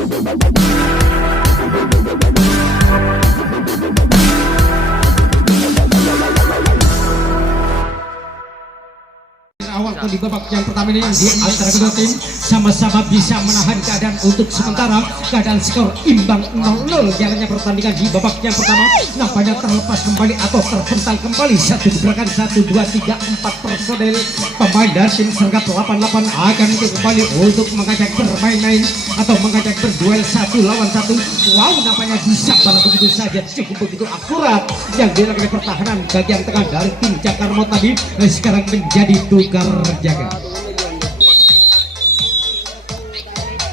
Awal di babak yang pertama ini di antara kedua tim sama-sama bisa menahan keadaan untuk sementara. Keadaan skor imbang 0-0 jalannya pertandingan di babak yang pertama. Nampaknya terlepas kembali atau terpental kembali satu gerakan 1, 2, 3, 4 personel pemain dari tim Sergap 88 akan kembali untuk mengajak bermain-main atau mengajak berduel 1 lawan 1. Wow, nampaknya bisa pada begitu saja, cukup begitu akurat yang dilakukan pertahanan bagian tengah dari tim Jakarmo tadi sekarang menjadi tukar jaga.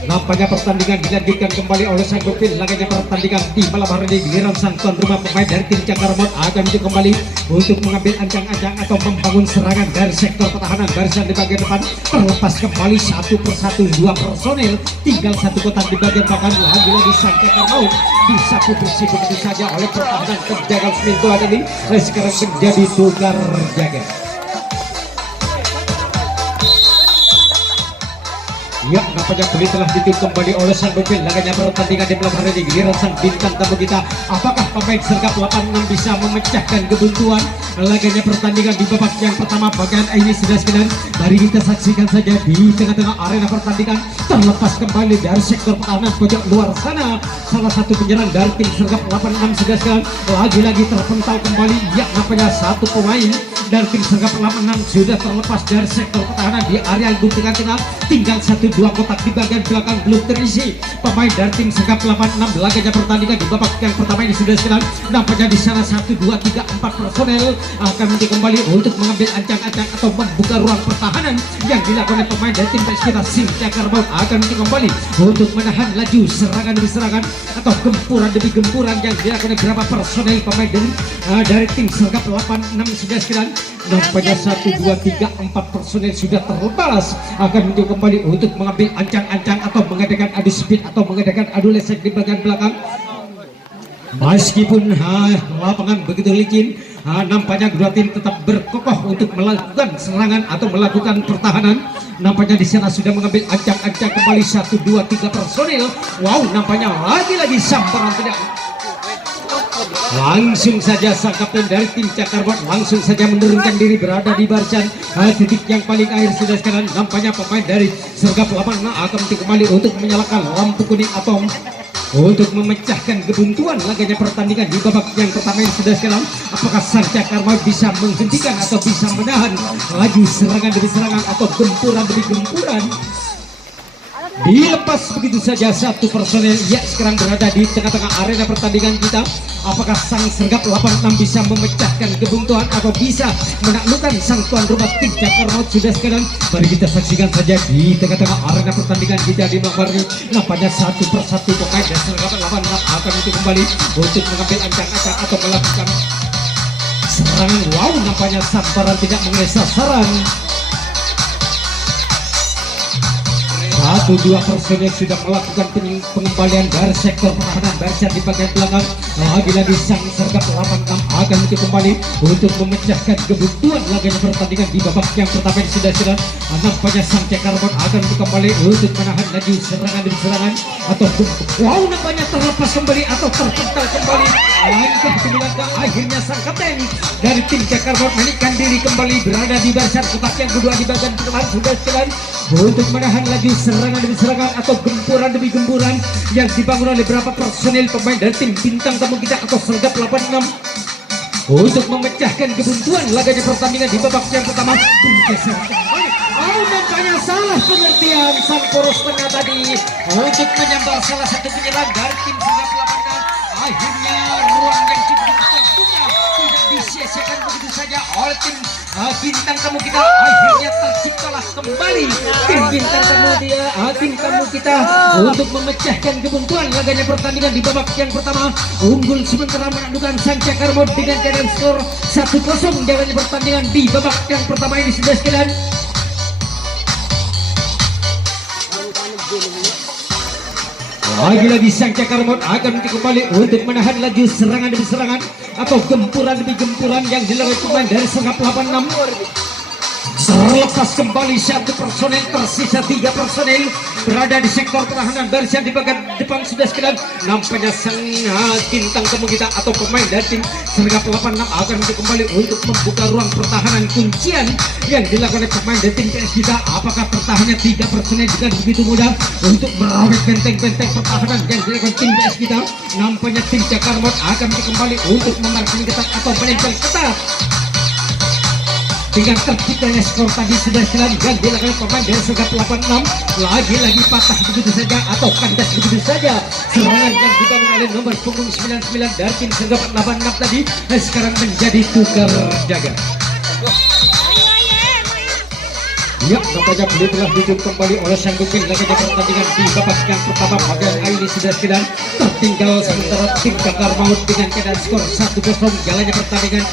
Nampaknya pertandingan dilanjutkan kembali oleh sang pemimpin. Laganya pertandingan di malam hari ini giliran sang tuan rumah pemain dari tim Jakarmot akan itu kembali untuk mengambil ancang-ancang atau membangun serangan dari sektor pertahanan barisan di bagian depan. Terlepas kembali satu persatu 2 personel, tinggal satu kotak di bagian belakang. Lagi-lagi sang Jakarmot disapu bersih begitu saja oleh pertahanan penjaga semintuan ini. Sekarang menjadi tukar jaga. Ya, nampaknya beli telah ditiup kembali oleh sang pemimpin. Laganya pertandingan di malam hari ini giliran sang bintang tamu kita. Apakah pemain Sergap 86 bisa memecahkan kebuntuan? Laganya pertandingan di babak yang pertama bagian ini sudah sekian. Mari kita saksikan saja di tengah-tengah arena pertandingan. Terlepas kembali dari sektor pertahanan pojok luar sana, salah satu penyerang dari tim Sergap 86 sudah sekian. Lagi-lagi terpental kembali. Ya, nampaknya satu pemain dari tim Sergap 86 sudah terlepas dari sektor pertahanan di area lubuk tengah-tengah. Tinggal 1-2 kotak di bagian belakang belum terisi. Pemain dari tim Sergap 86 laganya pertandingan di babak yang pertama ini sudah sekian. Nampaknya di sana 1, 2, 3, 4 personel akan kembali untuk mengambil ancang-ancang atau membuka ruang pertahanan yang dilakukan oleh pemain dari tim Peskita Sim Jakarmot akan kembali untuk menahan laju serangan demi serangan atau gempuran demi gempuran yang dilakukan oleh beberapa personel pemain dari tim Sergap 86 sudah sekian. Nampaknya 1, 2, 3, 4 personel sudah terlepas akan kembali untuk mengambil ancang-ancang atau mengadakan adu speed atau mengadakan adu lesek di bagian belakang. Meskipun lapangan begitu licin, nampaknya kedua tim tetap berkokoh untuk melakukan serangan atau melakukan pertahanan. Nampaknya di sana sudah mengambil ancang-ancang kembali 1, 2, 3 personil. Wow, nampaknya lagi-lagi sambaran tidak. Langsung saja sang kapten dari tim Jakarmot langsung saja menurunkan diri berada di barisan titik yang paling akhir sudah sekarang. Nampaknya pemain dari Sergap 86 akan kembali untuk menyalakan lampu kuning atom untuk memecahkan kebuntuan laganya pertandingan di babak yang pertama ini sudah sekarang. Apakah sang Jakarmot bisa menghentikan atau bisa menahan laju serangan demi serangan atau gempuran demi gempuran? Dilepas begitu saja satu personel. Ya, sekarang berada di tengah-tengah arena pertandingan kita. Apakah sang Sergap 86 bisa memecahkan kebuntuan atau bisa menaklukkan sang tuan rumah tim Jakarmot sudah sekarang? Mari kita saksikan saja di tengah-tengah arena pertandingan kita di malam hari. Nampaknya satu persatu pemain dan Sergap 86 akan itu kembali untuk mengambil ancang-ancang atau melakukan serangan. Wow, nampaknya sambaran tidak mengenai sasaran. 1, 2 personel sudah melakukan pengembalian dari sektor pertahanan barisan di bagian belakang. Lagi-lagi sang Sergap 86 akan kembali untuk memecahkan kebuntuan laganya pertandingan di babak yang pertama ini sudah sekian. Nampaknya sang Jakarmot akan kembali untuk menahan laju serangan demi serangan atau wow, nampaknya terlepas kembali atau terpental kembali. Langkah demi langkah akhirnya sang kapten dari tim Jakarmot menikkan diri kembali berada di barisan kotak yang kedua di bagian depan sudah sekian untuk menahan laju serangan demi serangan atau gempuran demi gempuran yang dibangun oleh beberapa personel pemain dari tim bintang tamu kita atau Sergap 86 untuk memecahkan kebuntuan laganya pertandingan di babak yang pertama. Bergeser kembali. Oh, nampaknya salah pengertian sang poros tengah tadi untuk menyambar salah satu penyerang dari tim Sergap 86. Akhirnya ruang yang cukup terbuka tidak disia-siakan begitu saja oleh tim bintang tamu kita. Akhirnya terciptalah kembali tim bintang tamu kita untuk memecahkan kebuntuan laganya pertandingan di babak yang pertama. Unggul sementara menaklukkan sang Jakarmot dengan keadaan skor 1-0 jalannya pertandingan di babak yang pertama ini sudah sekian. Lagi-lagi sang Jakarmot akan kembali untuk menahan laju serangan demi serangan atau gempuran demi gempuran yang dilakukan pemain dari Sergap 86. terlepas kembali satu personel, tersisa 3 personel berada di sektor pertahanan. Barisan di bagian depan sudah sekedar nampaknya sang bintang tamu kita atau pemain dari tim Sergap 86 akan kembali untuk membuka ruang pertahanan kuncian yang dilakukan oleh pemain dari tim PS kita. Apakah pertahanannya 3 personel dengan begitu mudah untuk merawat benteng-benteng pertahanan yang dilakukan tim PS kita? Nampaknya tim Jakarta akan kembali untuk memarking ketat atau menempel ketat. Dengan terciptanya skor tadi sudah jelas yang dilakukan pemain dari Sergap 86 lagi-lagi patah begitu saja atau kandas begitu saja. Serangan yang dibangun oleh nomor punggung 99 dari tim Sergap 86 tadi sekarang menjadi tukar jaga. Ya, nampaknya beliau telah duduk kembali oleh sang pemimpin laga pertandingan di babak yang pertama. Bagian ini sudah sekedar tertinggal sementara tim Jakar Maut dengan keadaan skor 1-0. Jalannya pertandingan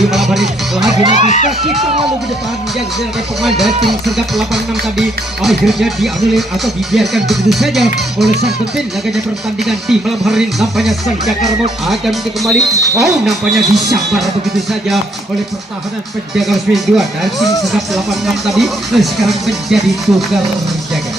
di malam hari lagi-lagi kaki terlalu di depan yang dilakukan pemain dari tim Sergap 86 tadi akhirnya dianulir atau dibiarkan begitu saja oleh sang pemimpin laganya pertandingan di malam hari. Nampaknya sang Jakar Maut akan kembali, nampaknya disambar begitu saja oleh pertahanan penjaga resmi 2 dari tim Sergap 86 tadi. Sekarang menjadi tukar jaga.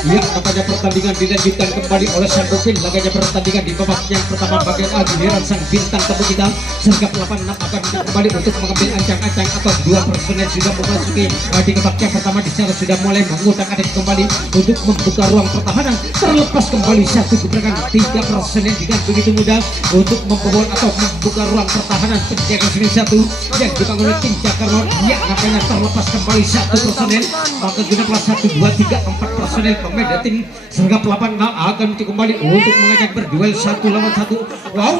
Ya, nampaknya pertandingan dilanjutkan kembali oleh sang pemimpin laganya pertandingan di babak yang pertama. Bagian giliran sang bintang tamu kita Sergap 86 akan kembali untuk mengambil ancang-ancang atau 2 personel sudah memasuki di babak yang pertama. Di sana sudah mulai mengutak-atik kembali untuk membuka ruang pertahanan. Terlepas kembali satu gebrakan 3 personel dengan begitu mudah untuk membobol atau membuka ruang pertahanan penjaga sini 1 yang dibangun oleh tim Jakarta. Ya, nampaknya terlepas kembali 1 personel, maka gunakanlah 1, 2, 3, 4 personel pemain dari tim Sergap 86 akan kembali untuk mengajak berduel 1 lawan 1.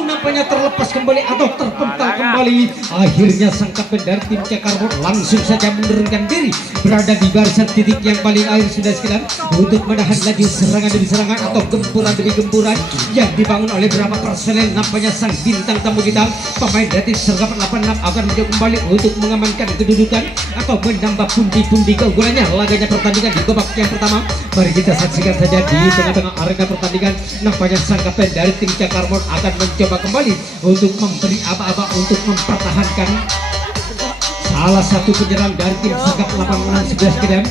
Nampaknya terlepas kembali atau terpental kembali. Akhirnya sang kapten dari tim Jakarta langsung saja menurunkan diri berada di barisan titik yang paling akhir sudah sekedar untuk menahan lagi serangan demi serangan atau gempuran demi gempuran yang dibangun oleh beberapa personel. Nampaknya sang bintang tamu kita pemain dari tim Sergap 86 akan kembali untuk mengamankan kedudukan atau menambah pundi-pundi keunggulannya laganya pertandingan di babak yang pertama. Mari kita saksikan saja di tengah-tengah arena pertandingan. Nampaknya sang kapten dari tim Jakarta akan mencoba kembali untuk memberi aba-aba untuk mempertahankan salah satu penyerang dari tim Sergap 86 11 kedem.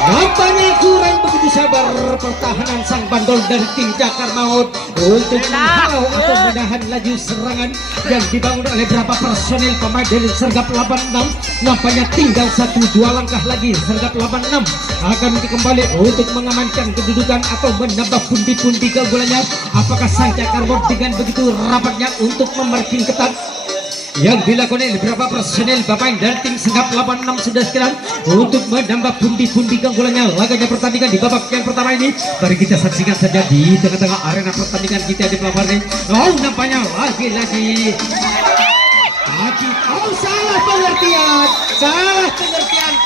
Nampaknya kurang begitu sabar pertahanan sang bandol dari tim Jakar Maut untuk menghalau atau menahan laju serangan yang dibangun oleh beberapa personil pemain dari Sergap 86. Nampaknya tinggal 1-2 langkah lagi Sergap 86 akan kembali untuk mengamankan kedudukan atau menambah pundi-pundi keunggulannya. Apakah sang Jakar Maut dengan begitu rapatnya untuk memarking ketat yang dilakukan oleh beberapa personel pemain dari tim Sergap 86 sudah sekarang untuk menambah pundi-pundi keunggulannya laganya pertandingan di babak yang pertama ini. Mari kita saksikan saja di tengah-tengah arena pertandingan kita di malam hari. Nampaknya lagi-lagi salah pengertian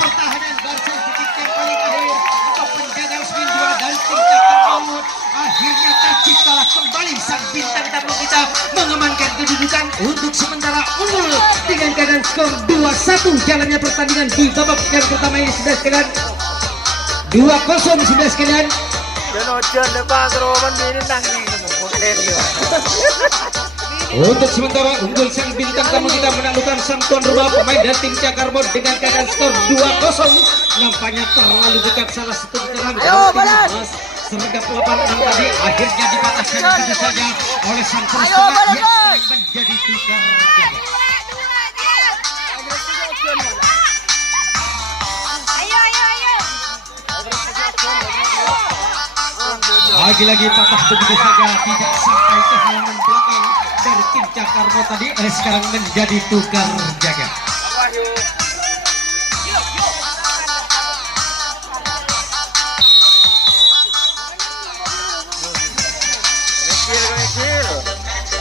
pertahanan barisan titik yang paling akhir atau penjaga resmi 2 dari tim Jakarta. Akhirnya terciptalah kembali sang bintang tamu kita mengamankan kedudukan untuk sementara unggul dengan keadaan skor 2-1. Jalannya pertandingan di babak yang pertama ini sudah sekalian 2-0 sudah sekalian. Untuk sementara unggul sang bintang tamu kita menaklukkan sang tuan rumah pemain dari tim Jakarta dengan keadaan skor 2-0. Nampaknya terlalu dekat salah satu penyerang dari tim Sergap 86 tadi akhirnya dipatahkan begitu saja oleh sang personel yang menjadi tukar jaga. Lagi-lagi patah begitu saja, tidak sampai ke halaman belakang dari tim Jakarta tadi. Sekarang menjadi tukar jaga.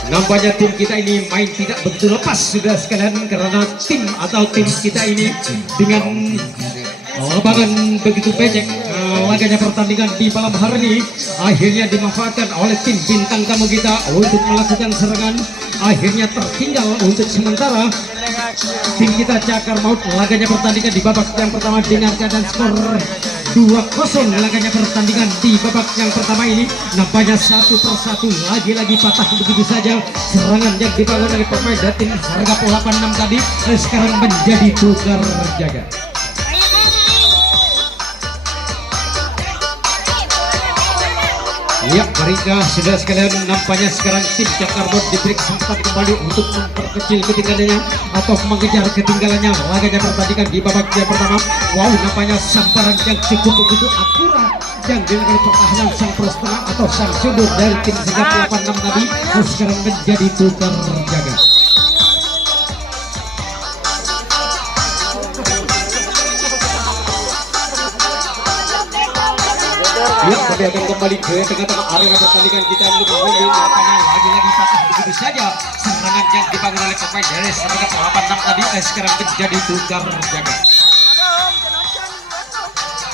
Nampaknya tim kita ini main tidak begitu lepas sudah sekalian karena tim atau tim kita ini dengan lapangan begitu pendek. Laganya pertandingan di malam hari ini akhirnya dimanfaatkan oleh tim bintang tamu kita untuk melakukan serangan. Akhirnya tertinggal untuk sementara tim kita Jakar Maut. Laganya pertandingan di babak yang pertama dengan keadaan skor 2-0 laganya pertandingan di babak yang pertama ini. Nampaknya satu persatu lagi-lagi patah begitu saja serangan yang dibangun oleh pemain dari tim Sergap 86 tadi sekarang menjadi tukar jaga. Ya, mereka sudah sekalian nampaknya sekarang tim Cakarbon diberi kesempatan kembali untuk memperkecil ketinggalannya atau mengejar ketinggalannya laganya pertandingan di babak yang pertama. Wow, nampaknya sambaran yang cukup begitu akurat yang dilakukan pertahanan sang prostera atau sang sudut dari tim Sergap 86 tadi sekarang menjadi tukar jaga. Ya, kami akan kembali ke tengah-tengah arena pertandingan kita untuk mengambil lapangan lagi-lagi patah begitu saja serangan yang dibangun oleh pemain dari Sergap 86 tadi sekarang menjadi tukar jaga.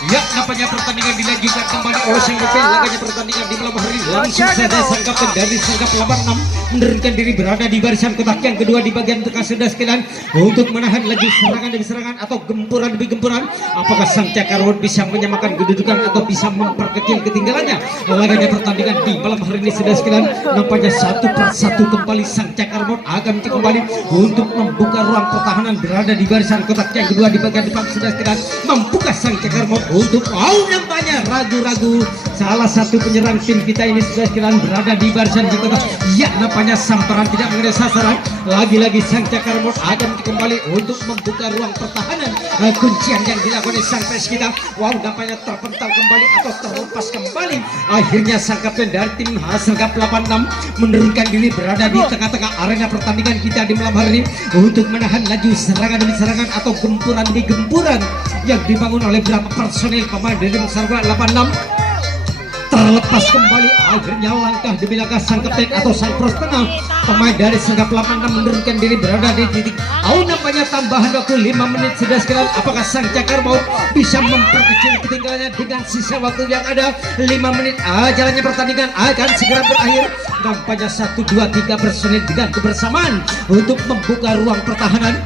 Ya, nampaknya pertandingan dilanjutkan kembali oleh sang pemain laganya pertandingan di malam hari langsung saja sang kapten dari Sergap 86 menurunkan diri berada di barisan kotak yang kedua di bagian tengah sudah sekalian untuk menahan lagi serangan demi serangan atau gempuran demi gempuran. Apakah sang Cakarbon bisa menyamakan kedudukan atau bisa memperkecil ketinggalannya laganya pertandingan di malam hari ini sudah sekalian. Nampaknya satu persatu kembali sang Cakarbon akan kembali untuk membuka ruang pertahanan berada di barisan kotak yang kedua di bagian depan sudah sekalian membuka sang Cakarbon untuk nampaknya ragu-ragu salah satu penyerang tim kita ini sudah sekalian berada di barisan di kotak. Ya, nampaknya samparan tidak mengenai sasaran. Lagi-lagi sang Cakarbon akan kembali untuk membuka ruang pertahanan. Kuncian yang dilakukan oleh sang pes kita. Wow, nampaknya terpental kembali atau terlepas kembali. Akhirnya sang kapten dari tim Sergap 86 menurunkan diri berada di tengah-tengah arena pertandingan kita di malam hari ini untuk menahan laju serangan demi serangan atau gempuran demi gempuran yang dibangun oleh beberapa personil pemain dari tim Sergap 86. Terlepas kembali akhirnya langkah demi langkah sang kapten atau sang prostena pemain dari Sergap 86 menurunkan diri berada di titik. Nampaknya tambahan waktu 5 menit sudah sekalian. Apakah sang Cakarbon bisa memperkecil ketinggalannya dengan sisa waktu yang ada 5 menit? Jalannya pertandingan akan segera berakhir. Nampaknya 1, 2, 3 personil dengan kebersamaan untuk membuka ruang pertahanan.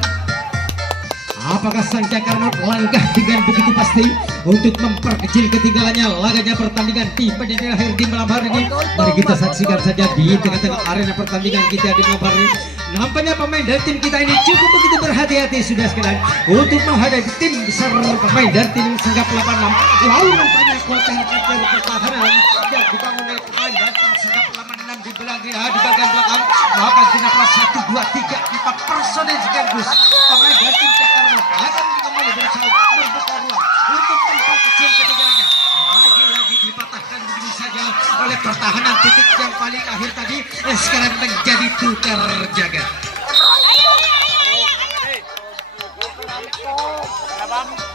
Apakah sang Cakarbon langkah dengan begitu pasti untuk memperkecil ketinggalannya laganya pertandingan di penjadi akhir di malam hari ini? Mari kita saksikan saja di tengah-tengah arena pertandingan kita di malam hari ini. Nampaknya pemain dari tim kita ini cukup begitu berhati-hati sudah sekalian untuk menghadapi tim besar pemain dari tim Sergap 86. Lalu nampaknya kocar-kacir pertahanan yang dibangun oleh pemain dari tim Sergap 86 di bagian belakang. Maka dinamakan 1, 2, 3, 4 personel sekaligus pemain dari tim Cakarbon akan kembali berusaha membuka ruang untuk memperkecil ketinggalannya. Lagi-lagi dipatahkan begini saja oleh pertahanan titik yang paling akhir tadi sekarang menjadi tukar jaga.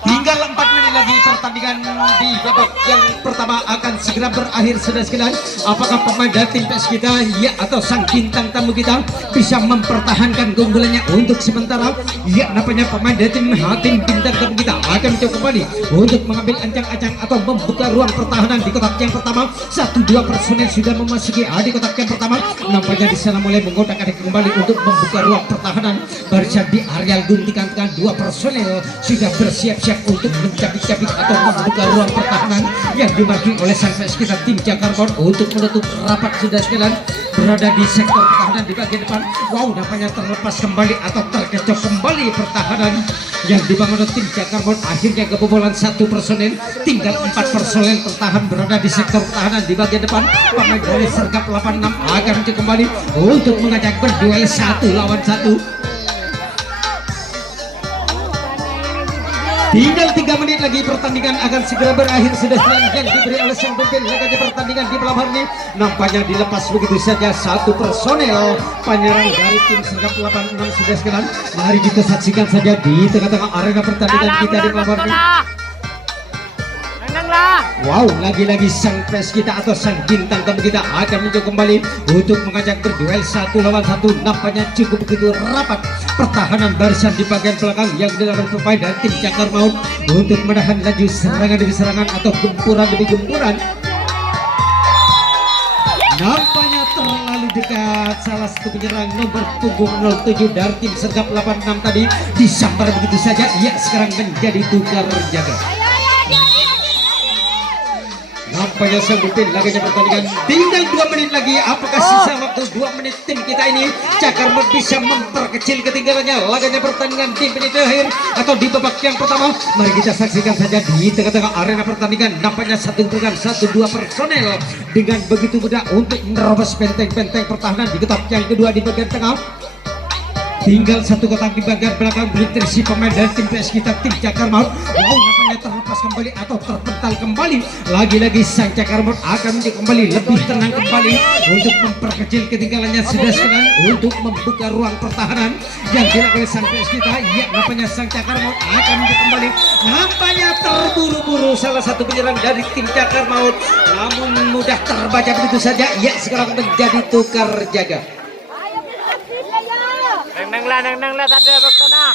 Tinggal 4 menit lagi pertandingan di babak yang pertama akan segera berakhir sudah sekalian. Apakah pemain dari tim PS kita ya atau sang bintang tamu kita bisa mempertahankan keunggulannya untuk sementara? Ya, nampaknya pemain dari tim bintang tamu kita akan mencoba kembali untuk mengambil ancang-ancang atau membuka ruang pertahanan di kotak yang pertama. 1, 2 personel sudah memasuki di kotak yang pertama. Nampaknya di sana mulai menggotak-atik kembali untuk membuka ruang pertahanan. Barisan di areal guntikan 2 personel sudah bersiap-siap untuk mencabik-cabik atau membuka ruang pertahanan yang dimarking oleh sang kita tim Cakarbon untuk menutup rapat sudah sekalian berada di sektor pertahanan di bagian depan. Wow, nampaknya terlepas kembali atau terkecoh kembali pertahanan yang dibangun oleh tim Cakarbon. Akhirnya kebobolan 1 personel, tinggal 4 personel pertahan berada di sektor pertahanan di bagian depan. Pemain dari Sergap 86 akan kembali untuk mengajak berduel 1 lawan 1. Tinggal 3 menit lagi pertandingan akan segera berakhir sudah sekalian yang diberi oleh sang pemimpin laganya pertandingan di malam hari ini. Nampaknya dilepas begitu saja 1 personel penyerang dari tim Sergap 86 sudah sekalian. Mari kita saksikan saja di tengah-tengah arena pertandingan kita di malam hari ini. Wow, lagi-lagi sang pes kita atau sang bintang tamu kita akan mencoba kembali untuk mengajak berduel 1 lawan 1. Nampaknya cukup begitu rapat pertahanan barisan di bagian belakang yang dilakukan pemain dari tim Cakarbon untuk menahan laju serangan demi serangan atau gempuran demi gempuran. Nampaknya terlalu dekat salah satu penyerang nomor punggung 07 dari tim Sergap 86 tadi disambar begitu saja. Ya, sekarang menjadi tukar jaga. nampaknya sebutin laganya pertandingan tinggal 2 menit lagi. Apakah sisa waktu 2 menit tim kita ini Cakar Maut bisa memperkecil ketinggalannya laganya pertandingan di menit akhir atau di babak yang pertama? Mari kita saksikan saja di tengah-tengah arena pertandingan. Nampaknya satu rekan 1-2 personel dengan begitu mudah untuk menerobos benteng-benteng pertahanan di kotak yang kedua di bagian tengah. Tinggal satu kotak di bagian belakang berinteraksi pemain dari tim PS kita, tim Cakar Maut. Wow, nampaknya terlepas kembali atau terpental kembali. Lagi-lagi sang Cakar Maut akan kembali lebih tenang kembali untuk memperkecil ketinggalannya sudah sekarang untuk membuka ruang pertahanan yang dilakukan oleh sang PS kita. Ya, nampaknya sang Cakar Maut akan kembali. Nampaknya terburu-buru salah satu penyerang dari tim Cakar Maut, namun mudah terbaca begitu saja. Ya, sekarang menjadi tukar jaga. Nang lah tadi waktu nah.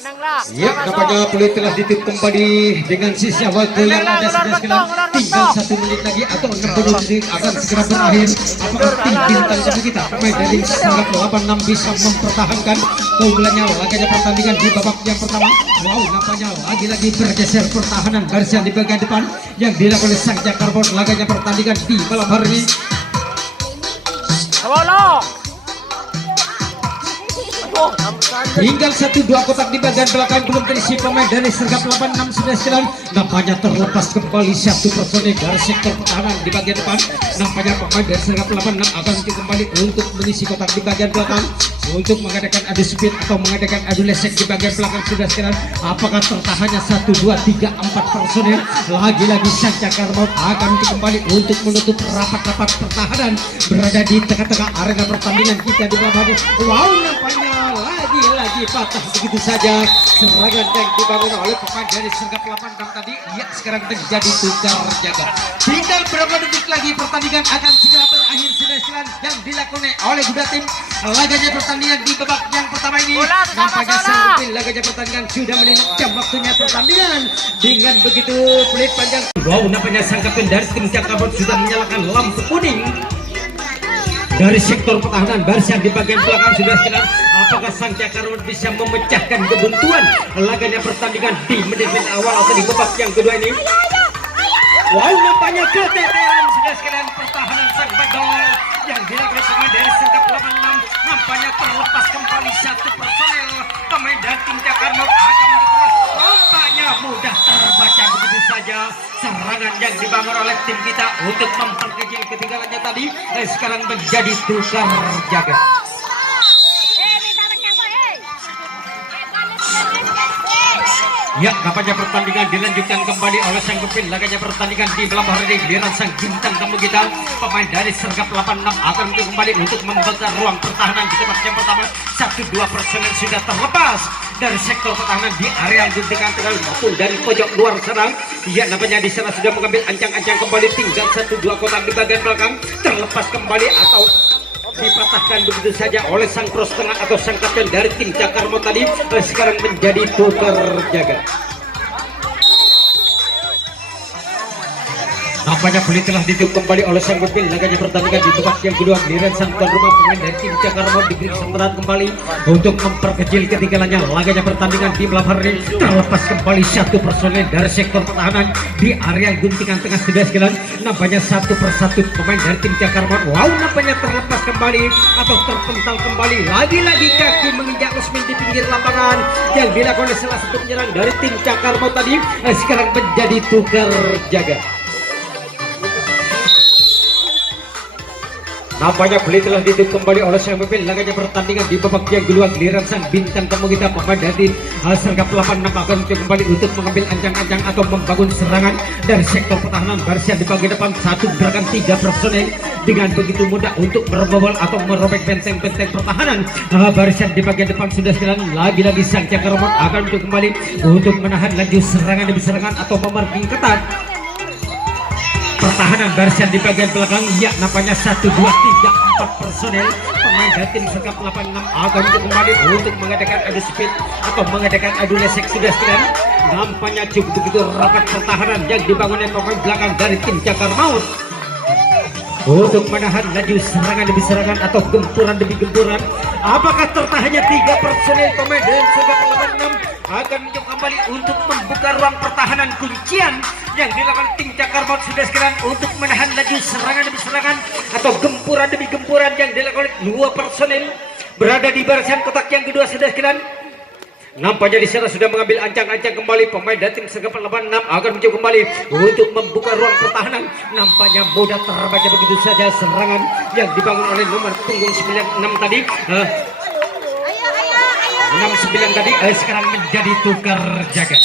Nang lah. Ya, nampaknya peluit telah ditutup kembali dengan sisa waktu yang ada sekarang. Tinggal 1 menit lagi atau 60 detik akan segera berakhir. Apakah tim bintang tamu kita pemain dari sangat 86 bisa mempertahankan keunggulannya laganya pertandingan di babak yang pertama? Wow, nampaknya lagi-lagi bergeser pertahanan barisan di bagian depan yang dilakukan oleh sang Cakar Maut laganya pertandingan di malam hari ini. Tinggal 1-2 kotak di bagian belakang belum terisi pemain dari sergap 86 sudah sekarang. Nampaknya terlepas kembali satu personil dari sektor pertahanan di bagian depan. Nampaknya pemain dari sergap 86 akan kembali untuk mengisi kotak di bagian belakang untuk mengadakan adu speed atau mengadakan adu lesek di bagian belakang sudah sekarang. Apakah tertahannya 1, 2, 3, 4 personil? Lagi-lagi sang Cakar Maut akan kembali untuk menutup rapat-rapat pertahanan berada di tengah-tengah arena pertandingan kita di malam hari. Wow, nampaknya lagi-lagi patah begitu saja serangan yang dibangun oleh pemain dari sergap 86 tadi. Ya, sekarang terjadi tukar jaga. Tinggal berapa detik lagi pertandingan akan segera berakhir sudah sekarang yang dilakukan oleh kedua tim laganya pertandingan di babak yang pertama ini. Nampaknya sempil laganya pertandingan sudah meninggalkan waktunya pertandingan dengan begitu peluit panjang. Wow, nampaknya sang kapten dari tim Cakar Maut sudah menyalakan lampu kuning dari sektor pertahanan barisan di bagian belakang sudah sekarang. Apakah sang Cakar Maut bisa memecahkan kebuntuan laganya pertandingan di menit-menit awal atau di babak yang kedua ini? Wow, nampaknya keteteran sudah sekarang pertahanan sang badol yang dilakukan pemain dari sergap 86. Nampaknya terlepas kembali satu personel pemain dari tim Cakar Maut akan dikemas. Nampaknya mudah terbaca begitu saja serangan yang dibangun oleh tim kita untuk memperkecil ketinggalannya tadi. Sekarang menjadi tukar jaga. Ya, nampaknya pertandingan dilanjutkan kembali oleh sang pemimpin laganya pertandingan di malam hari ini. Giliran sang bintang tamu kita pemain dari sergap 86 akan kembali untuk membuka ruang pertahanan di tempat yang pertama. 1-2 personel sudah terlepas dari sektor pertahanan di area guntingan tengah maupun dari pojok luar serang. Ya, nampaknya di sana sudah mengambil ancang-ancang kembali. Tinggal 1-2 kotak di bagian belakang terlepas kembali atau dipatahkan begitu saja oleh sang cross tengah atau sang kapten dari tim Cakar Maut tadi. Sekarang menjadi tukar jaga. Nampaknya peluit telah ditutup kembali oleh sang pemimpin laganya pertandingan di babak yang kedua. Giliran sang tuan rumah pemain dari tim Cakar Maut diberi kesempatan kembali untuk memperkecil ketinggalannya laganya pertandingan di malam hari ini. Terlepas kembali satu personel dari sektor pertahanan di area guntingan tengah sudah sekarang. Nampaknya satu persatu pemain dari tim Cakar Maut. Wow, nampaknya terlepas kembali atau terpental kembali. Lagi-lagi kaki menginjak resmi di pinggir lapangan yang dilakukan oleh salah satu penyerang dari tim Cakar Maut tadi. Sekarang menjadi tukar jaga. Nampaknya peluit telah ditutup kembali oleh sang pemimpin laganya pertandingan di babak yang kedua. Giliran sang bintang tamu kita pemain dari sergap 86 akan kembali untuk mengambil ancang-ancang atau membangun serangan dari sektor pertahanan barisan di bagian depan. Satu gerakan 3 personel dengan begitu mudah untuk merebobol atau merobek benteng-benteng pertahanan barisan di bagian depan sudah sekarang. Lagi-lagi sang Cakar Maut akan kembali untuk menahan laju serangan demi serangan atau memarking ketat pertahanan barisan di bagian belakang. Ya, nampaknya 1, 2, 3, 4 personel pemain dari tim sergap 86 akan kembali untuk mengadakan adu speed atau mengadakan adu lesek sudah sekarang. Nampaknya cukup begitu rapat pertahanan yang dibangun oleh pemain belakang dari tim Cakar Maut untuk menahan laju serangan demi serangan atau gempuran demi gempuran. Apakah tertahannya 3 personel pemain dari sergap 86 akan kembali untuk membuka ruang pertahanan kuncian yang dilakukan tim Cakar Maut sudah sekarang untuk menahan laju serangan demi serangan atau gempuran demi gempuran yang dilakukan oleh dua personil berada di barisan kotak yang kedua sudah sekarang. Nampaknya di sana sudah mengambil ancang-ancang kembali pemain dari tim Sergap 86 akan mencoba kembali untuk membuka ruang pertahanan. Nampaknya mudah terbaca begitu saja serangan yang dibangun oleh nomor punggung 96 tadi. 69 tadi sekarang menjadi tukar jaga.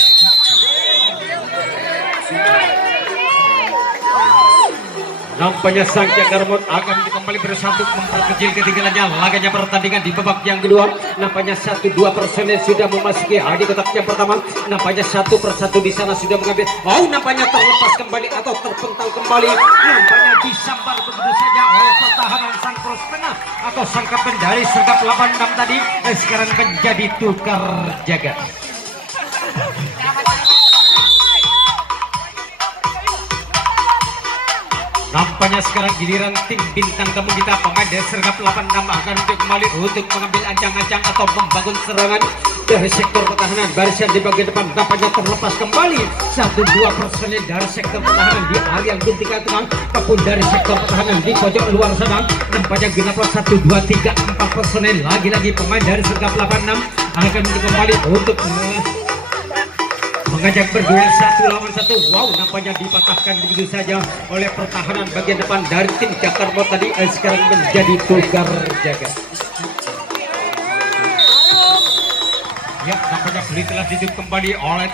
Nampaknya sang Cakar Maut akan kembali bersatu memperkecil ketinggalannya laganya pertandingan di babak yang kedua. Nampaknya 1-2 personel sudah memasuki di kotak yang pertama. Nampaknya satu persatu di sana sudah mengambil. Nampaknya terlepas kembali atau terpental kembali. Nampaknya disambar begitu saja oleh pertahanan sang cross tengah atau sang kapten dari Sergap 86 tadi. Sekarang menjadi tukar jaga. Nampaknya sekarang giliran tim bintang tamu kita pemain dari Sergap 86 akan kembali untuk mengambil ancang-ancang atau membangun serangan dari sektor pertahanan. Barisan di bagian depan nampaknya terlepas kembali 1-2 personil dari sektor pertahanan di area guntingan tengah ataupun dari sektor pertahanan di pojok luar sana. Nampaknya genaplah 1, 2, 3, 4 personil lagi-lagi pemain dari Sergap 86 akan kembali untuk mengajak berduel 1 lawan 1. Nampaknya dipatahkan begitu saja oleh pertahanan bagian depan dari tim Cakar Maut tadi. Sekarang menjadi tukar jaga. Ya, nampaknya beli telah ditutup kembali oleh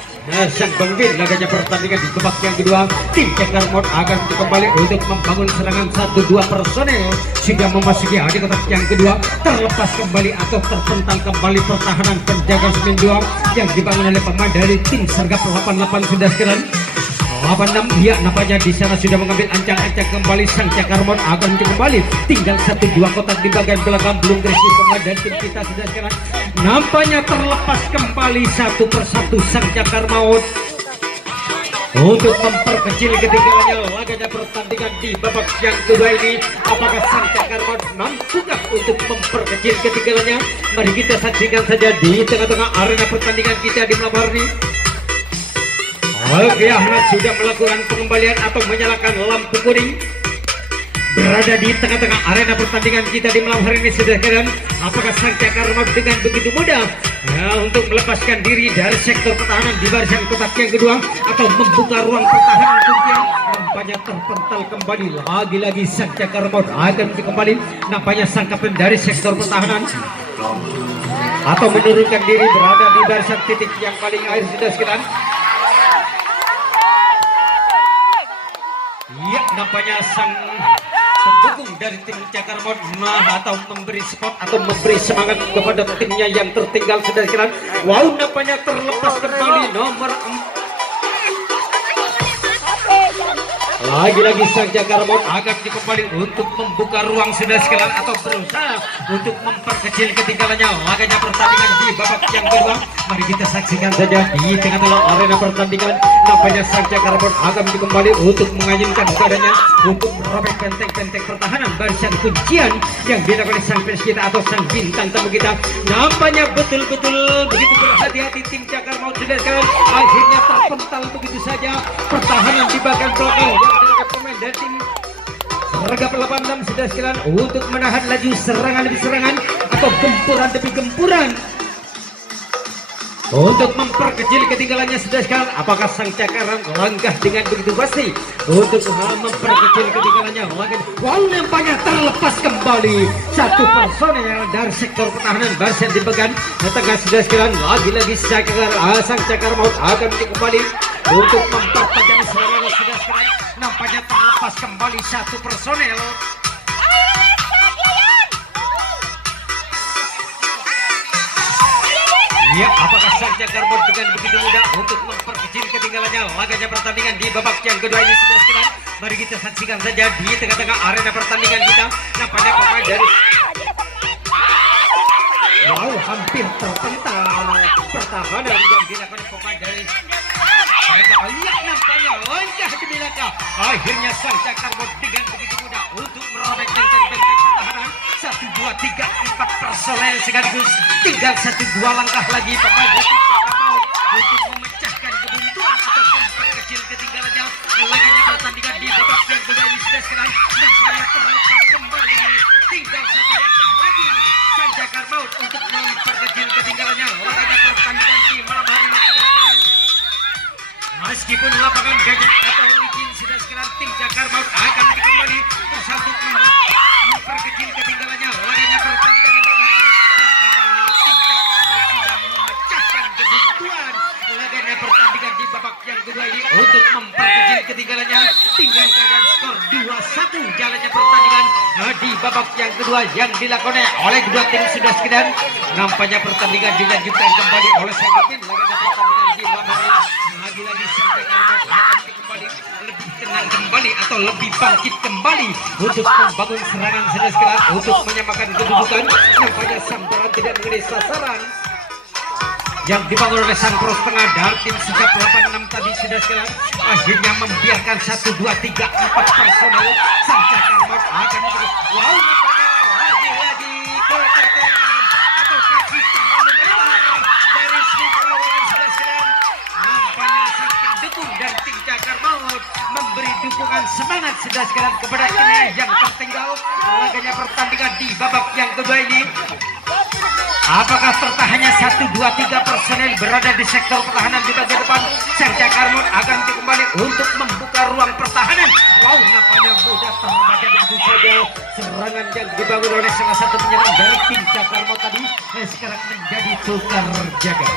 sang pemimpin laganya pertandingan di babak yang kedua. Tim Cakar Maut akan kembali untuk membangun serangan 1-2 personel sudah memasuki di kotak yang kedua. Terlepas kembali atau terpental kembali pertahanan penjaga semen 2 yang dibangun oleh pemain dari tim Sergap 88 sudah sekarang 86. Ya, nampaknya di sana sudah mengambil ancang-ancang kembali sang Cakar Maut akan kembali. Tinggal 1-2 kotak di bagian belakang belum bersih pemain dan tim kita sudah sekarang. Nampaknya terlepas kembali satu persatu sang Cakar Maut untuk memperkecil ketinggalannya laganya pertandingan di babak yang kedua ini. Apakah sang Cakar Maut mampukah untuk memperkecil ketinggalannya? Mari kita saksikan saja di tengah-tengah arena pertandingan kita di malam hari ini. Oke, Ahmad sudah melakukan pengembalian atau menyalakan lampu kuning berada di tengah-tengah arena pertandingan kita di malam hari ini sudah kalian. Apakah sang Cakar Maut dengan begitu mudah untuk melepaskan diri dari sektor pertahanan di barisan kotak yang kedua atau membuka ruang pertahanan untuknya? Nampaknya terpental kembali lagi-lagi sang Cakar Maut akan kembali. Nampaknya sang kapten dari sektor pertahanan atau menurunkan diri berada di barisan titik yang paling akhir sudah sekitar. Ya, nampaknya sang pendukung dari tim Cakar Maut atau memberi support atau memberi semangat kepada timnya yang tertinggal sudah sekarang. Nampaknya terlepas kembali nomor 4. Lagi-lagi sang Cakar Maut akan kembali untuk membuka ruang sudah sekarang atau berusaha untuk memperkecil ketinggalannya laganya pertandingan di babak yang kedua. Mari kita saksikan saja di tengah-tengah arena pertandingan. Nampaknya sang Cakar Maut akan kembali untuk mengayunkan badannya untuk merobek benteng-benteng pertahanan barisan kuncian yang dilakukan oleh sang pers kita atau sang bintang tamu kita. Nampaknya betul-betul begitu berhati-hati tim Cakar Maut sudah sekarang. Akhirnya terpental begitu saja pertahanan di bagian belakang pemain dari tim Sergap 86 sudah sekarang untuk menahan laju serangan demi serangan atau gempuran demi gempuran untuk memperkecil ketinggalannya sudah sekarang. Apakah sang Cakar langkah dengan begitu pasti untuk memperkecil ketinggalannya? Nampaknya terlepas kembali satu personel dari sektor pertahanan barisan di bagian tengah sudah sekarang. Lagi-lagi sang Cakar Maut akan kembali untuk mempertajam serangan sudah sekarang. Nampaknya terlepas kembali satu personel. Ya, apakah sang Cakar Maut dengan begitu mudah untuk memperkecil ketinggalannya laganya pertandingan di babak yang kedua ini sudah sekarang. Mari kita saksikan saja di tengah-tengah arena pertandingan kita. Nampaknya pemain dari hampir terpental pertahanan yang dilakukan pemain dari nampaknya langkah demi langkah. Akhirnya sang Cakar Maut dengan begitu mudah untuk merobek benteng-benteng pertahanan. 1, 2, 3, 4 personel sekaligus. Tinggal 1, 2 langkah lagi pemain dari tim Cakar Maut untuk memecahkan kebuntuan atau memperkecil ketinggalannya meskipun lapangan gagal atau licin sudah sekarang tim Jakar Maut akan kembali bersatu memperkecil ketinggalannya laganya pertandingan di bawah ini tim Jakar Maut sudah memecahkan kebuntuan laganya pertandingan di babak yang kedua ini untuk memperkecil ketinggalannya tinggal keadaan skor 2-1 jalannya pertandingan di babak yang kedua yang dilakukan oleh kedua tim sudah sekedar nampaknya pertandingan dilanjutkan kembali oleh sang pemain laganya pertandingan di babak ini lagi-lagi sampai akan kembali lebih tenang kembali atau lebih bangkit kembali untuk membangun serangan sudah sekedar untuk menyamakan kedudukan nampaknya sambaran tidak mengenai sasaran yang dibangun oleh sang cross tengah dari tim Sigap 86 tadi sudah sekarang akhirnya membiarkan 1, 2, 3, 4 personel sang Jakar Maut akan terus wow nampaknya lagi-lagi keteteran atau kasih terlalu merah dari sini perlawanan sudah sekarang nampaknya sang pendukung dan tim Jakar Maut memberi dukungan semangat sudah sekarang kepada ini yang tertinggal laganya pertandingan di babak yang kedua ini. Apakah tertahannya 1, 2, 3 personel berada di sektor pertahanan di bagian depan sang Jakar Maut akan kembali untuk membuka ruang pertahanan. Wow nampaknya mudah terbaca begitu saja serangan yang dibangun oleh salah satu penyerang dari tim Jakar Maut tadi sekarang menjadi tukar jaga.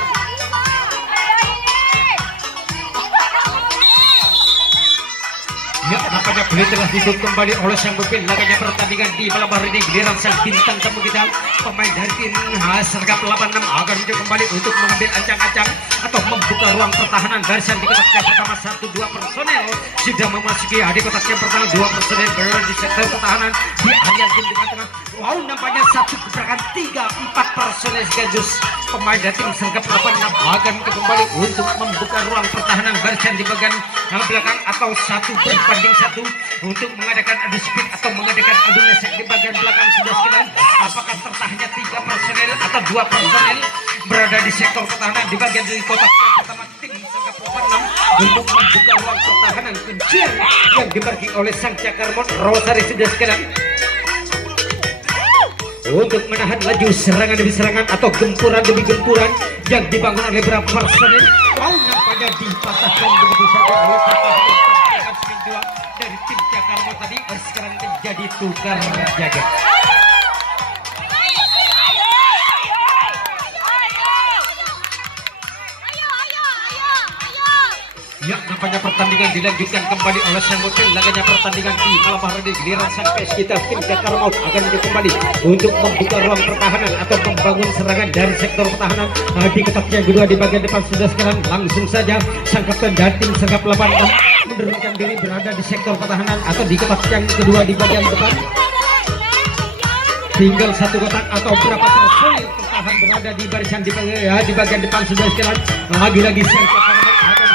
Ya, nampaknya boleh telah ditutup kembali oleh sang pemain laganya pertandingan di malam hari ini giliran sang bintang tamu kita pemain dari tim Sergap 86 akan hidup kembali untuk mengambil ancang-ancang atau membuka ruang pertahanan barisan di kotak yang pertama 1, 2 personel sudah memasuki di kotak yang pertama 2 personel berada di sektor pertahanan di area game di tengah. Wow nampaknya 1 gebrakan 3, 4 personel sekaligus pemain dari tim Sergap 86 akan kembali untuk membuka ruang pertahanan barisan di bagian belakang atau 1 berbanding 1 untuk mengadakan adu speed atau mengadakan adu lesek di bagian belakang sudah sekian. Apakah tertahannya 3 personel atau 2 personel berada di sektor pertahanan di bagian dari kotak yang pertama tim Sergap 86 untuk membuka ruang pertahanan kuncian yang dibagi oleh sang Jakar Maut Rawasari sudah sekian untuk menahan laju serangan demi serangan atau gempuran demi gempuran yang dibangun oleh beberapa personel. Wow nampaknya dipatahkan begitu saja oleh pertahanan dari tim Jakar Maut tadi sekarang menjadi tukar jaga. Ya, nampaknya pertandingan dilanjutkan kembali oleh sang pemain laganya pertandingan di malam hari ini giliran sang pes kita tim Jakar Maut akan kembali untuk membuka ruang pertahanan atau membangun serangan dari sektor pertahanan di kotak yang kedua di bagian depan sudah sekarang langsung saja sang kapten dari tim Sergap 86 menurunkan diri berada di sektor pertahanan atau di kotak yang kedua di bagian depan tinggal 1 kotak atau berapa personil pertahanan berada di barisan di bagian depan sudah sekarang lagi-lagi sang Jakar Maut akan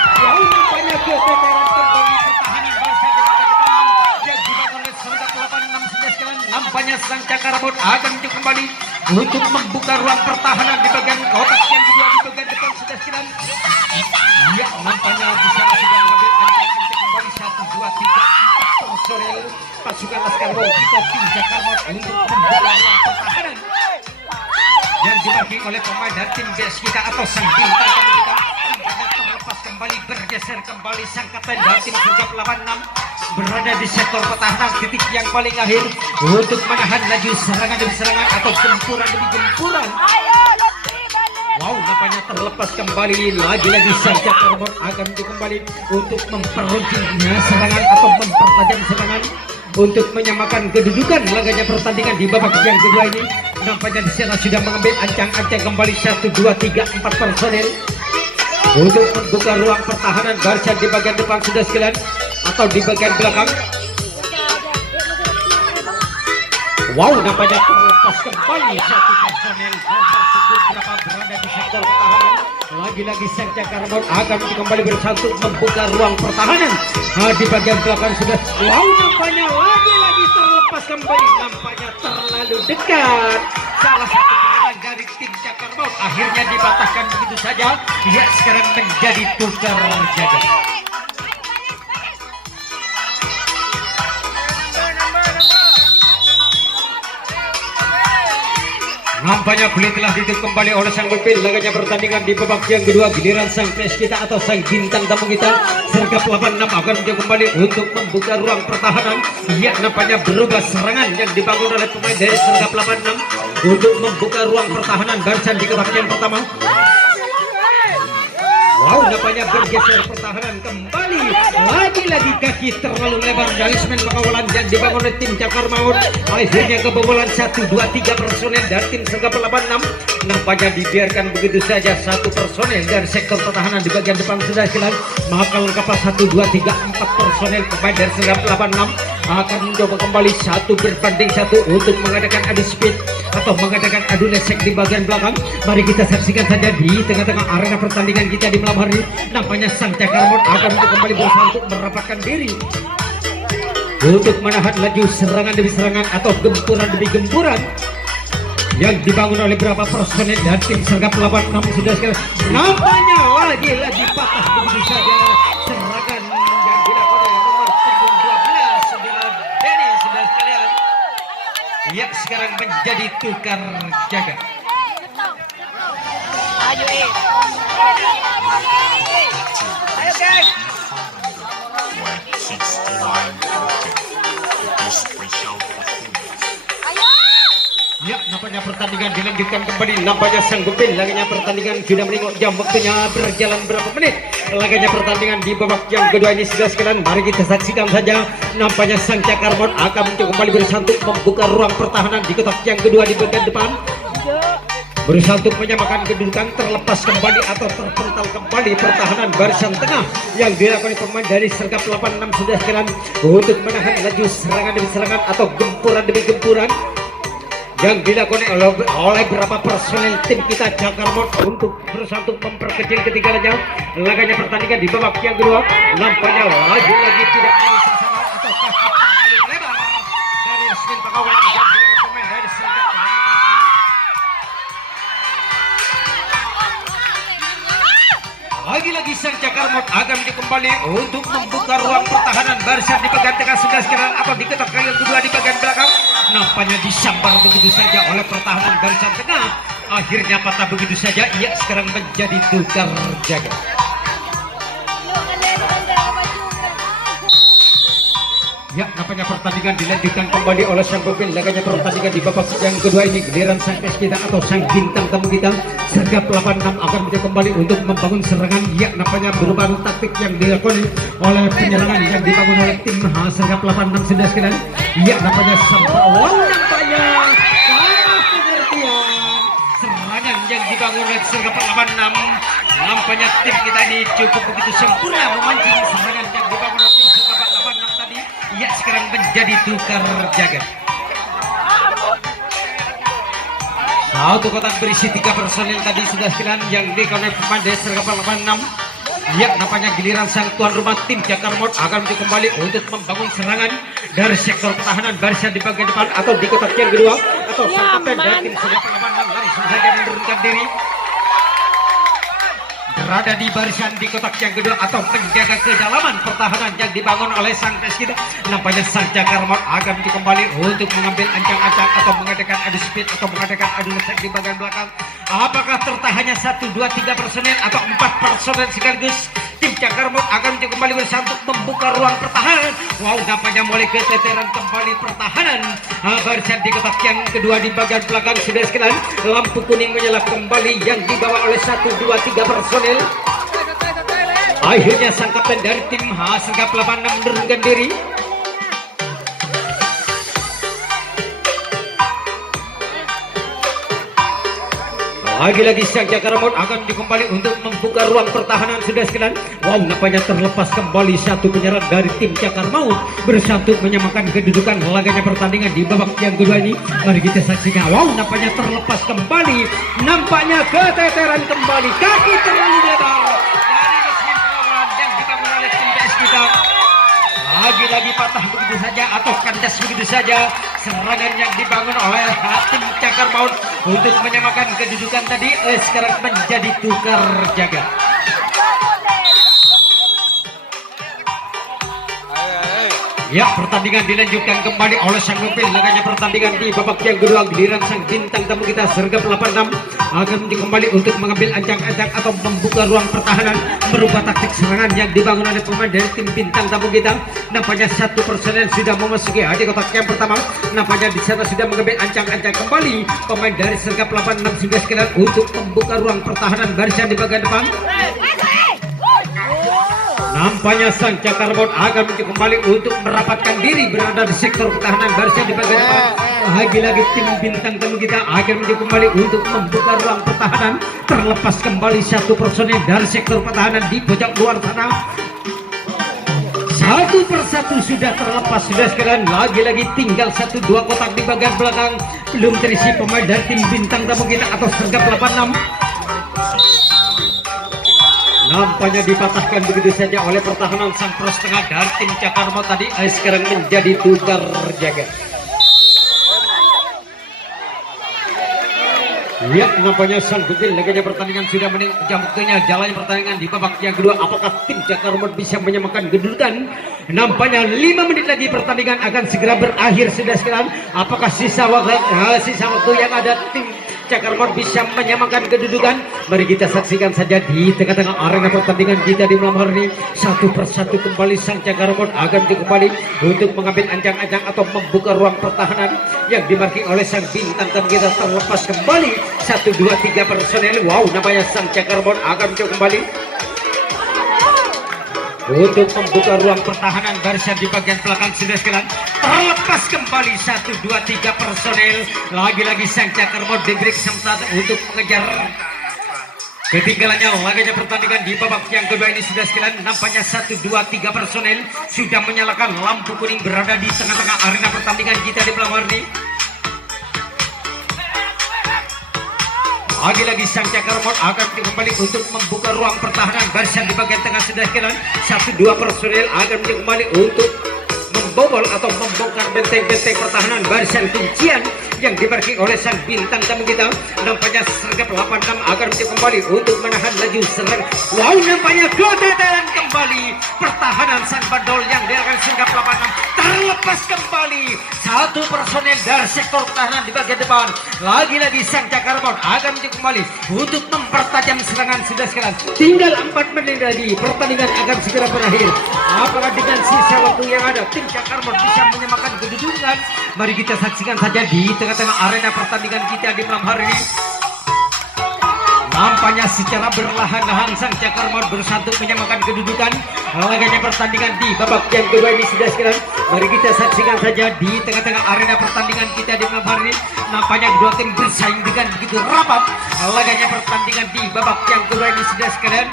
keteteran kembali pertahanan barisan di bagian depan yang dibangun oleh Sergap 86 sudah sekarang nampaknya sang Jakar Maut akan kembali untuk membuka ruang pertahanan di bagian kotak yang kedua di bagian depan sudah sekarang. Ya nampaknya di sana sudah mengambil ancang untuk kembali 1, 2, 3, 4 personel pasukan Laskar Maut kita tim Jakar Maut untuk membuka ruang pertahanan yang dibagi oleh pemain dari tim BS kita atau sang bintang tamu kita terlepas kembali bergeser kembali sang kapten dari tim Sergap 86 berada di sektor pertahanan titik yang paling akhir untuk menahan laju serangan demi serangan atau gempuran demi gempuran. Wow nampaknya terlepas kembali lagi-lagi sang Jakar Maut akan kembali untuk memperuncing serangan atau mempertajam serangan untuk menyamakan kedudukan laganya pertandingan di babak yang kedua ini. Nampaknya di sana sudah mengambil ancang-ancang kembali 1, 2, 3, 4 personel untuk membuka ruang pertahanan barisan di bagian depan sudah sekalian atau di bagian belakang. Wow nampaknya terlepas kembali 1 personel tersebut berapa berada di sektor pertahanan. Lagi-lagi sang Jakar Maut akan kembali bersatu membuka ruang pertahanan di bagian belakang sudah. Wow nampaknya lagi-lagi terlepas kembali, nampaknya terlalu dekat salah satu penyerang dari tim Jakar Maut akhirnya dipatahkan begitu saja. Ya sekarang menjadi tukar jaga. Nampaknya beli telah ditutup kembali oleh sang pemimpin laganya pertandingan di babak yang kedua. Giliran sang pes kita atau sang bintang tamu kita sergap 86 akan menjadi kembali untuk membuka ruang pertahanan. Ya, nampaknya berubah serangan yang dibangun oleh pemain dari sergap 86 untuk membuka ruang pertahanan barisan di kotak yang pertama. Wow, nampaknya bergeser pertahanan kembali. Lagi-lagi kaki terlalu lebar dari semen pengawalan yang dibangun oleh tim Cakar Maut. Akhirnya kebobolan 1, 2, 3 personel dari tim Sergap 86. Nampaknya dibiarkan begitu saja satu personel dari sektor pertahanan di bagian depan sudah hilang. Maka lengkap 1, 2, 3, 4 personel pemain dari Sergap 86 akan mencoba kembali 1 berbanding 1 untuk mengadakan adu speed atau mengadakan adu lesek di bagian belakang. Mari kita saksikan saja di tengah-tengah arena pertandingan kita di malam hari. Nampaknya sang Cakar Maut akan kembali berusaha untuk merapatkan diri untuk menahan laju serangan demi serangan atau gempuran demi gempuran yang dibangun oleh beberapa personel dan tim Sergap 86 sudah sekarang. Nampaknya lagi-lagi patah begitu saja serangan yang dilakukan oleh nomor punggung 12 sembilan Denny sudah sekalian. Ya, sekarang menjadi tukar jaga. Ayo ayo guys. Ya, nampaknya pertandingan dilanjutkan kembali. Nampaknya sang pemimpin laganya pertandingan sudah menengok jam, waktunya berjalan berapa menit. Laganya pertandingan di babak yang kedua ini sudah sekalian. Mari kita saksikan saja. Nampaknya sang Cakar Maut akan mencoba kembali berusaha untuk membuka ruang pertahanan di kotak yang kedua di bagian depan. Berusaha untuk menyamakan kedudukan, terlepas kembali atau terpental kembali pertahanan barisan tengah yang dilakukan pemain dari Sergap 86 sudah sekalian untuk menahan laju serangan demi serangan atau gempuran demi gempuran yang dilakukan oleh beberapa personel tim kita Cakar Maut untuk berusaha untuk memperkecil ketinggalannya. Laganya pertandingan di babak yang kedua. Nampaknya lagi-lagi tidak ada sasaran atau kaki terlalu lebar dari semen pengawalan yang dilakukan pemain dari Sergap 86. Lagi-lagi sang Cakar Maut akan kembali untuk membuka ruang pertahanan barisan di bagian tengah sudah sekarang atau di kotak yang kedua di bagian belakang. Nampaknya disambar begitu saja oleh pertahanan barisan tengah. Akhirnya patah begitu saja. Ia sekarang menjadi tukar jaga. Ya, nampaknya pertandingan dilanjutkan kembali oleh sang pemimpin laganya pertandingan di babak yang kedua ini. Giliran sang pes kita atau sang bintang tamu kita Sergap 86 akan mencoba kembali untuk membangun serangan. Ya, nampaknya berubah taktik yang dilakukan oleh penyerangan yang dibangun oleh tim Sergap 86 sudah sekalian. Ya, nampaknya sampai nampaknya salah pengertian serangan yang dibangun oleh Sergap 86. Nampaknya tim kita ini cukup begitu sempurna memancing serangan yang dibangun oleh tim Sergap 86 tadi. Ya, sekarang menjadi tukar jaga. Satu kotak berisi 3 personil tadi sudah sekalian yang dikonek pemain dari Sergap 86. Ya, nampaknya giliran sang tuan rumah tim Cakar Maut akan kembali untuk membangun serangan dari sektor pertahanan barisan di bagian depan atau di kotak yang kedua atau sang kapten dari tim Sergap 86 langsung saja menurunkan diri berada di barisan di kotak yang kedua atau menjaga kedalaman pertahanan yang dibangun oleh sang pes kita. Nampaknya sang Cakar Maut akan kembali untuk mengambil ancang-ancang atau mengadakan adu speed atau mengadakan adu lesek di bagian belakang. Apakah tertahannya 1, 2, 3 personel atau 4 personel sekaligus? Tim Cakar Maut akan kembali berusaha untuk membuka ruang pertahanan. Wow, nampaknya mulai keteteran kembali pertahanan barisan di kotak yang kedua di bagian belakang sudah sekalian. Lampu kuning menyala kembali yang dibawa oleh 1, 2, 3 personel. Akhirnya sang kapten dari tim Sergap 86 menurunkan diri. Lagi-lagi sang Cakar Maut akan kembali untuk membuka ruang pertahanan sudah sekalian. Wow, nampaknya terlepas kembali satu penyerang dari tim Cakar Maut berusaha untuk menyamakan kedudukan laganya pertandingan di babak yang kedua ini. Mari kita saksikan. Wow, nampaknya terlepas kembali. Nampaknya keteteran kembali. Kaki terlalu lebar dari mesin pengawalan yang dibangun oleh tim PS kita. Lagi-lagi patah begitu saja atau kandas begitu saja serangan yang dibangun oleh tim Cakar Maut untuk menyamakan kedudukan tadi. Sekarang menjadi tukar jaga. Ya, pertandingan dilanjutkan kembali oleh sang pemimpin. Laganya pertandingan di babak yang kedua, giliran sang bintang tamu kita Sergap 86 akan kembali untuk mengambil ancang-ancang atau membuka ruang pertahanan, merubah taktik serangan yang dibangun oleh pemain dari tim bintang tamu kita. Nampaknya satu personel sudah memasuki di kotak yang pertama. Nampaknya di sana sudah mengambil ancang-ancang kembali pemain dari Sergap 86 sehingga sekalian untuk membuka ruang pertahanan barisan di bagian depan. Nampaknya sang Cakarbon akan mencoba kembali untuk merapatkan diri berada di sektor pertahanan barisan di bagian depan. Lagi-lagi tim bintang tamu kita akan mencoba kembali untuk membuka ruang pertahanan, terlepas kembali satu personel dari sektor pertahanan di pojok luar sana. Satu persatu sudah terlepas, sudah sekalian. Lagi-lagi tinggal 1-2 kotak di bagian belakang, belum terisi pemain dari tim bintang tamu kita atau Sergap 86. Nampaknya dipatahkan begitu saja oleh pertahanan sang pros tengah dari tim Cakarmo tadi. Sekarang menjadi tukar jaga. Lihat nampaknya sang pemimpin laganya pertandingan sudah menjam waktunya jalannya pertandingan di babak yang kedua. Apakah tim Cakarmo bisa menyamakan kedudukan? Nampaknya 5 menit lagi pertandingan akan segera berakhir sudah sekalian. Apakah sisa waktu yang ada tim Cakarmo bisa menyamakan kedudukan? Mari kita saksikan saja di tengah-tengah arena pertandingan kita di malam hari ini. Satu persatu kembali sang Cakarmo akan kembali untuk mengambil ancang-ancang atau membuka ruang pertahanan yang dimarking oleh sang bintang tamu kita. Terlepas kembali 1, 2, 3 personel. Wow, namanya sang Cakarmo akan kembali untuk membuka ruang pertahanan barisan di bagian belakang sudah sekalian. Terlepas kembali 1, 2, 3 personel. Lagi-lagi sang Cakarmo diberi kesempatan untuk mengejar ketinggalannya. Laganya pertandingan di babak yang kedua ini sudah sekalian. Nampaknya 1, 2, 3 personel sudah menyalakan lampu kuning berada di tengah-tengah arena pertandingan kita di malam hari ini. Lagi-lagi sang Cakarmo akan kembali untuk membuka ruang pertahanan barisan di bagian tengah sudah sekalian. 1-2 personel akan kembali untuk membobol atau membongkar benteng-benteng pertahanan barisan kuncian yang dimarking oleh sang bintang tamu kita. Nampaknya Sergap 86 akan kembali untuk menahan laju serang. Wow, nampaknya keteteran kembali pertahanan sang bandol yang dilakukan Sergap 86. Terlepas kembali satu personel dari sektor pertahanan di bagian depan. Lagi-lagi sang Cakarmo akan kembali untuk mempertajam serangan sudah sekalian. Tinggal 4 menit lagi pertandingan akan segera berakhir. Apakah dengan sisa waktu yang ada tim Cakarmo bisa menyamakan kedudukan? Mari kita saksikan saja di tengah-tengah arena pertandingan kita di malam hari ini. Nampaknya secara berlahan-lahan sang Cakarmo berusaha untuk menyamakan kedudukan. Laganya pertandingan di babak yang kedua ini sudah sekalian. Mari kita saksikan saja di tengah-tengah arena pertandingan kita di malam hari ini. Nampaknya kedua tim bersaing dengan begitu rapat. Laganya pertandingan di babak yang kedua ini sudah sekalian.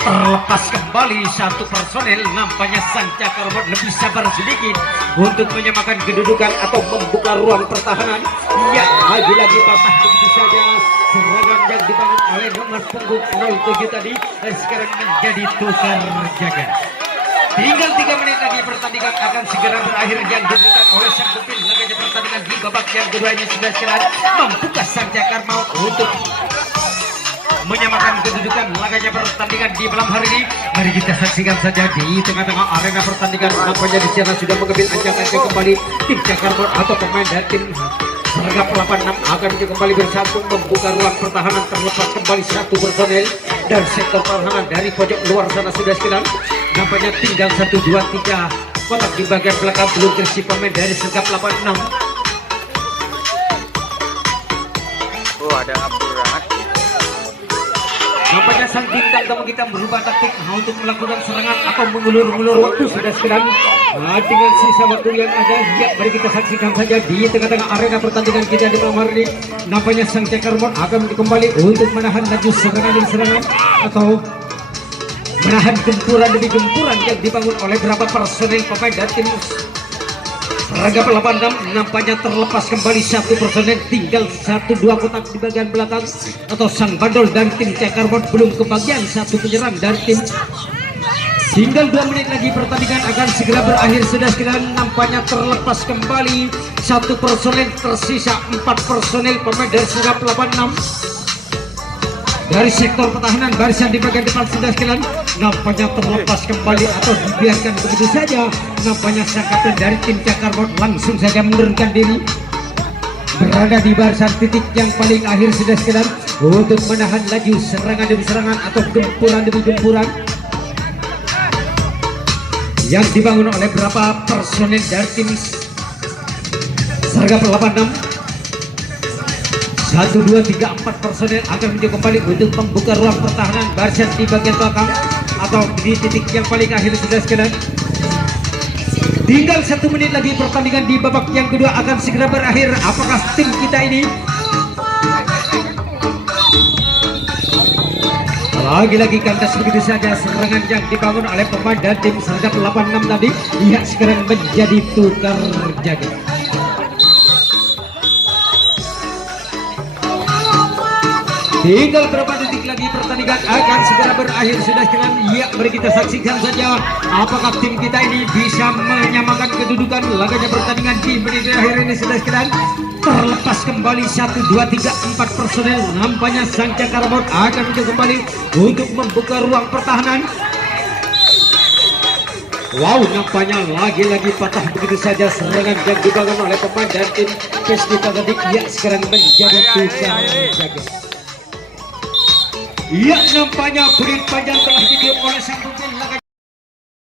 Terlepas kembali satu personel. Nampaknya sang Cakarmo lebih sabar sedikit untuk menyamakan kedudukan atau membuka ruang pertahanan. Ya, lagi-lagi patah begitu saja serangan yang dibangun oleh nomor punggung 07 tadi. Sekarang menjadi tukar jaga. Tinggal 3 menit lagi pertandingan akan segera berakhir yang diberikan oleh sang pemimpin. Laganya pertandingan di babak yang kedua ini sudah sekalian membuka sang Cakarmo untuk menyamakan kedudukan. Laganya pertandingan di malam hari ini. Mari kita saksikan saja di tengah-tengah arena pertandingan. Nampaknya di sana sudah mengambil ancang-ancang kembali tim Cakarmo atau pemain dari tim Sergap 86 akan kembali bersatu membuka ruang pertahanan. Terlepas kembali satu personel dan sektor pertahanan dari pojok luar sana sudah sekalian. Nampaknya tinggal 1, 2, 3 kotak di bagian belakang belum terisi pemain dari Sergap 86. Ada apuran. Nampaknya sang bintang tamu kita berubah taktik untuk melakukan serangan atau mengulur-ulur waktu sudah sekalian. Dengan sisa waktu yang ada, ya, mari kita saksikan saja di tengah-tengah arena pertandingan kita di malam hari ini. Nampaknya sang Cakarmo akan kembali untuk menahan laju serangan demi serangan atau menahan gempuran demi gempuran yang dibangun oleh beberapa personel pemain dari tim Sergap 86. Nampaknya terlepas kembali satu personel, tinggal 1-2 kotak di bagian belakang atau sang bandol dan tim Cakarmo belum kebagian satu penyerang dari tim. Tinggal 2 menit lagi pertandingan akan segera berakhir sudah sekalian. Nampaknya terlepas kembali satu personel, tersisa 4 personel pemain dari Sergap 86. dari sektor pertahanan barisan di bagian depan sudah sekalian. Nampaknya terlepas kembali atau dibiarkan begitu saja. Nampaknya sang kapten dari tim Cakarbot langsung saja menurunkan diri, berada di barisan titik yang paling akhir sudah sekalian, untuk menahan laju serangan demi serangan atau gempuran demi gempuran yang dibangun oleh beberapa personel dari tim Sergap 86. 1, 2, 3, 4 personel akan mencoba kembali untuk membuka ruang pertahanan barisan di bagian belakang atau di titik yang paling akhir sudah sekalian. Tinggal 1 menit lagi pertandingan di babak yang kedua akan segera berakhir. Apakah tim kita ini lagi-lagi kandas begitu saja serangan yang dibangun oleh pemain dan tim Sergap 86 tadi, ia sekarang menjadi tukar jaga. Tinggal berapa detik lagi pertandingan akan segera berakhir sudah sekalian. Ya, mari kita saksikan saja apakah tim kita ini bisa menyamakan kedudukan laganya pertandingan di menit akhir ini sudah sekalian. Terlepas kembali 1, 2, 3, 4 personel. Nampaknya sang Cakarbot akan mencoba kembali untuk membuka ruang pertahanan. Wow, nampaknya lagi-lagi patah begitu saja serangan yang dibangun oleh pemain dan tim Pesky tadi. Ya, sekarang menjadi tukar jaga. Ya, nampaknya berit panjang telah dikirim oleh sang pemain